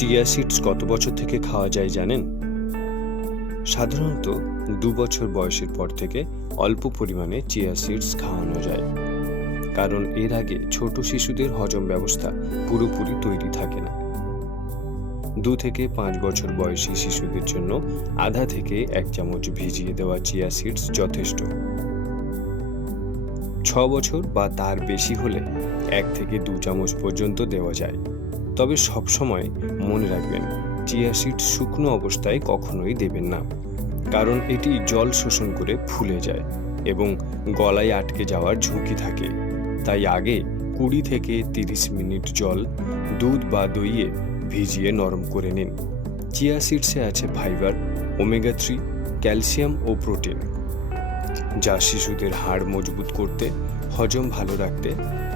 Chia seeds কত বছর থেকে খাওয়া যায় জানেন? সাধারণত 2 বছর বয়সের পর থেকে অল্প পরিমাণে চিয়া সিডস খাওয়ানো যায়, কারণ এর আগে ছোট শিশুদের হজম ব্যবস্থা পুরোপুরি তৈরি থাকে না। 2 থেকে 5 বছর বয়সী শিশুদের জন্য আধা থেকে 1 চামচ ভিজিয়ে দেওয়া চিয়া সিডস যথেষ্ট। 6 বছর বা তার বেশি হলে 1 থেকে 2 চামচ পর্যন্ত দেওয়া যায়। তবে সবসময় মনে রাখবেন, চিয়া সিডস শুকনো অবস্থায় কখনোই দেবেন না, কারণ এটি জল শোষণ করে ফুলে যায় এবং গলায় আটকে যাওয়ার ঝুঁকি থাকে। তাই আগে 20 থেকে 30 মিনিট জল, দুধ বা দইয়ে ভিজিয়ে নরম করে নিন। চিয়া সিডসে আছে ফাইবার, ওমেগা 3, ক্যালসিয়াম ও প্রোটিন, যা শিশুদের হাড় মজবুত করতে, হজম ভালো রাখতে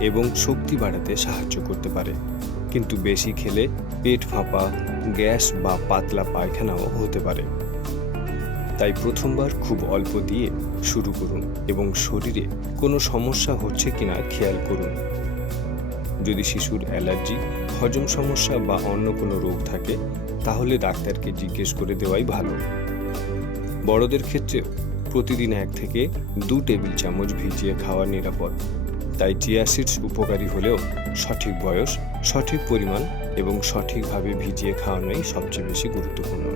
এবং শক্তি বাড়াতে সাহায্য করতে পারে। কিন্তু বেশি খেলে পেট ফাঁপা, গ্যাস বা পাতলা পায়খানাও হতে পারে। তাই প্রথমবার খুব অল্প দিয়ে শুরু করুন এবং শরীরে কোনো সমস্যা হচ্ছে কিনা খেয়াল করুন। যদি শিশুর অ্যালার্জি, হজম সমস্যা বা অন্য কোনো রোগ থাকে, তাহলে ডাক্তারকে জিজ্ঞেস করে দেওয়াই ভালো। বড়দের ক্ষেত্রেও প্রতিদিন 1 থেকে 2 টেবিল চামচ ভিজিয়ে খাওয়া নিরাপদ। তাই চিয়া সিডস উপকারী হলেও সঠিক বয়স, সঠিক পরিমাণ এবং সঠিকভাবে ভিজিয়ে খাওয়ানোই সবচেয়ে বেশি গুরুত্বপূর্ণ।